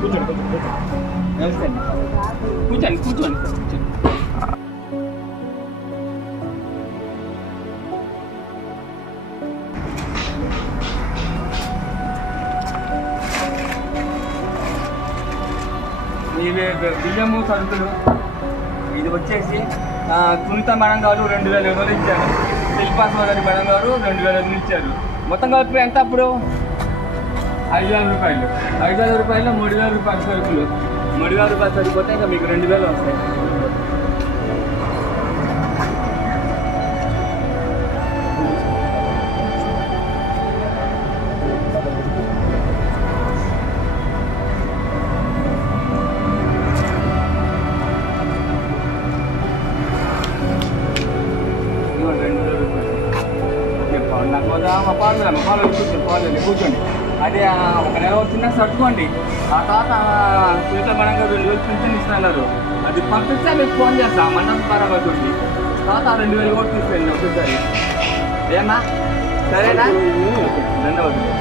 కూర్చోండి నమస్తే అండి కూర్చోండి కూర్చోండి కూర్చోండి ఇవి బియ్యము సరుకులు ఇది వచ్చేసి కునిత మేడం గారు 2,000 ఇచ్చారు. శిల్పా సోదరి మేడం గారు 2,000 ఇచ్చారు. మొత్తం కలిపి ఎంత అప్పుడు 5,000 రూపాయలు. 5,000 రూపాయలు 3,000 రూపాయల సరుకులు. 3,000 రూపాయలు సరిపోతే ఇంకా మీకు 2,000 వస్తాయి. కూర్చోండి అదే ఒక నెల వచ్చినా సర్దుకోండి. ఆ తర్వాత సునీత మేడం గారు 2,000 పింఛన్ ఇస్తున్నారు. అది పంపిస్తే మీకు ఫోన్ చేస్తాం మండలం బరాబర్ తోటి. తర్వాత 2,000 కూడా తీసుకెళ్ళి ఒకసారి ఏమన్నా సరేనా? ధన్యవాదాలు.